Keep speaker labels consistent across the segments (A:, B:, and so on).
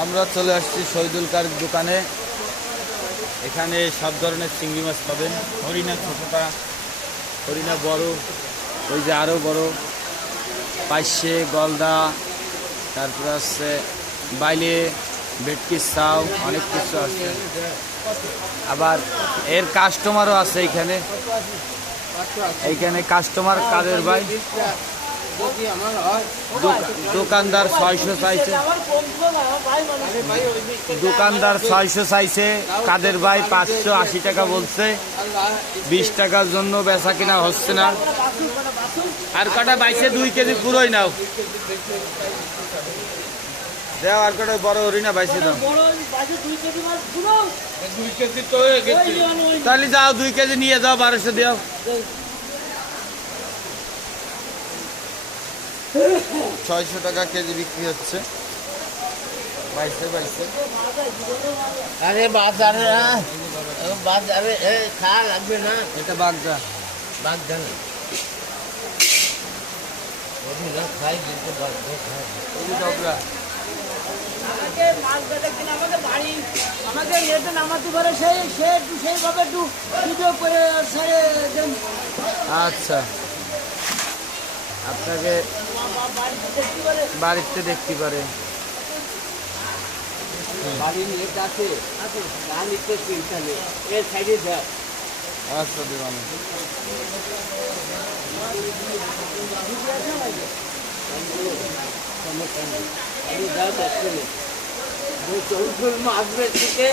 A: আমরা চলে আসছি শহীদুল কার দোকানে। এখানে সব ধরনের চিংড়ি মাছ পাবেন। হরিণা ছোটটা, হরিণা বড়, ওই যে আরও বড়। পাইসে, গলদা, তারপর আছে বাইলে ভেটকির চাও অনেক কিছু আছে। আবার এর কাস্টমারও আছে এখানে। এইখানে কাস্টমার কাদের ভাই? দোকানদার ছয়শো চাইছে। দোকানদার ছয়শো চাইছে। কাদের ভাই পাঁচশো আশি টাকা বলছে। বিশ টাকার জন্য বেচা কিনা হচ্ছে না। আর কটা বাইশে দুই কেজি পুরোই নাও। দেও, আর কটা বড় বাইশে দাও। তাহলে যাও, দুই কেজি নিয়ে যাও, বারোশো দেও। ছয়শো টাকা কেজি বিক্রি হচ্ছে। বাইশে বাইশে।
B: আরে বাজারে না। বাজারে এ খাওয়া লাগবে না।
A: এটা বাগদা
B: বাগদা না। খাই বাগদা
C: আমাকে মাছ কিনা বাড়ি আমাকে ইয়েতে নামাতে পারে সেই সে একটু সেইভাবে একটু ভিডিও করে ছেড়ে দেন।
A: আচ্ছা। আপনাকে
C: বাড়িতে দেখতে পারে।
A: বাড়িতে দেখতে পারে
B: বাড়ি নিয়ে আছে আছে গাড়ি তো চিন্তা সাইডে যাও
A: আচ্ছা দিবানি
B: আমি যাও দেখতে নেই। যে চৌধুর মাছ দেখে।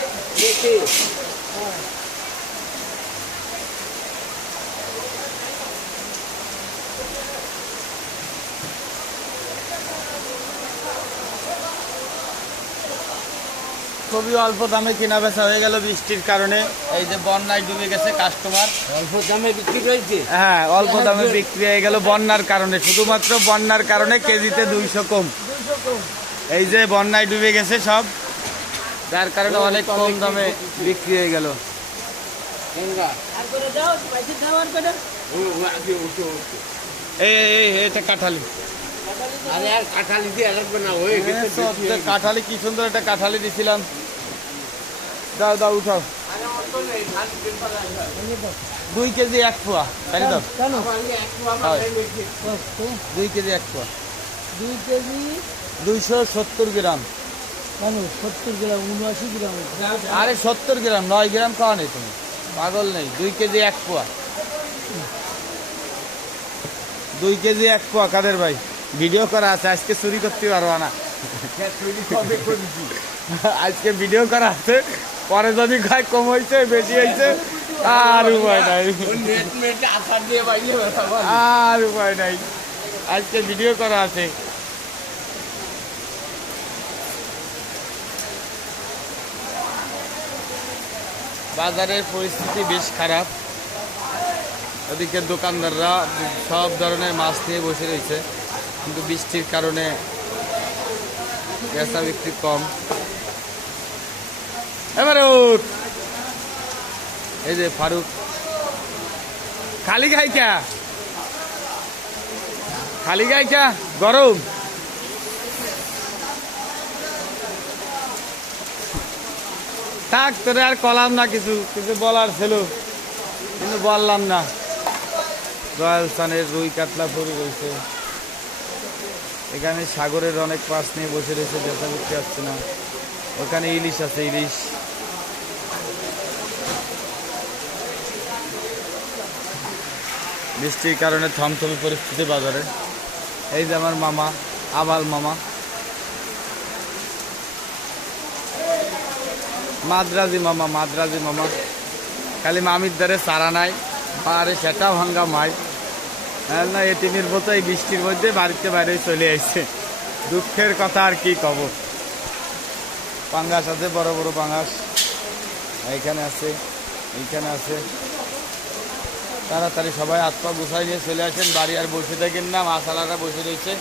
A: খুবই অল্প দামে কেনা বেচা হয়ে গেল বৃষ্টির কারণে। এই যে বন্যায় ডুবে গেছে কাস্টমার
B: অল্প দামে বিক্রি হয়েছে?
A: হ্যাঁ অল্প দামে বিক্রি হয়ে গেল বন্যার কারণে। শুধুমাত্র বন্যার কারণে কেজিতে দুইশো কম। এই যে বন্যায় ডুবে গেছে সব যার কারণে অনেক কম দামে বিক্রি হয়ে গেল। এই এটা কাঁঠালি।
B: কাঁঠালি
A: কি সুন্দর একটা কাঁঠালি দিছিলাম। দাও দাও উঠাও। দুই কেজি এক পোয়া তাই। দুই কেজি এক পোয়া
C: দুই কেজি
A: দুইশো সত্তর গ্রাম।
C: কেন? সত্তর গ্রাম উনআশি গ্রাম।
A: আরে সত্তর গ্রাম নয় গ্রাম খাওয়া নেই তুমি। পাগল নেই দুই কেজি এক পোয়া দুই কেজি এক পোয়া কাদের ভাই? ভিডিও করা আছে, আজকে চুরি করতে পারবা না। আজকে ভিডিও করা আছে, পরে যদি খায় কম হয়েছে বেশি হয়েছে আর উপায় নাই। আর উপায় নাই। আজকে ভিডিও করা আছে। বাজারের পরিস্থিতি বেশ খারাপ। ওদিকে দোকানদাররা সব ধরনের মাছ নিয়ে বসে রয়েছে। কিন্তু বৃষ্টির কারণে বেচা বিক্রি কম। এবারে। এই যে ফারুক। খালি খাই কা খালি গাই কা গরম। থাক, তোরে আর কলাম না কিছু। কিছু বলার ছিল, কিন্তু বললাম না। রয়্যাল সানের রুই কাতলা পরে রয়েছে এখানে সাগরের অনেক মাছ নিয়ে বসে রয়েছে, দেখা করতে আসছে না। ওখানে ইলিশ আছে, ইলিশ। বৃষ্টির কারণে থমথমি পরিস্থিতি বাজারে। এই যে আমার মামা, আবাল মামা। মাদ্রাজি মামা মাদ্রাজি মামা। খালি মামির দ্বারে সারা নাই আরে সেটা ভাঙ্গা মাই হ্যাঁ। না এটিমির মতো এই বৃষ্টির মধ্যে বাড়িতে বাইরে চলে আসছে। দুঃখের কথা আর কি কব? পাঙ্গাস আছে, বড় বড় পাঙ্গাস। এইখানে আছে এইখানে আছে। তাড়াতাড়ি সবাই হাত পা গুছাই নিয়ে চলে আসেন, বাড়ি আর বসে থাকেন না মাসালারা বসে রয়েছে।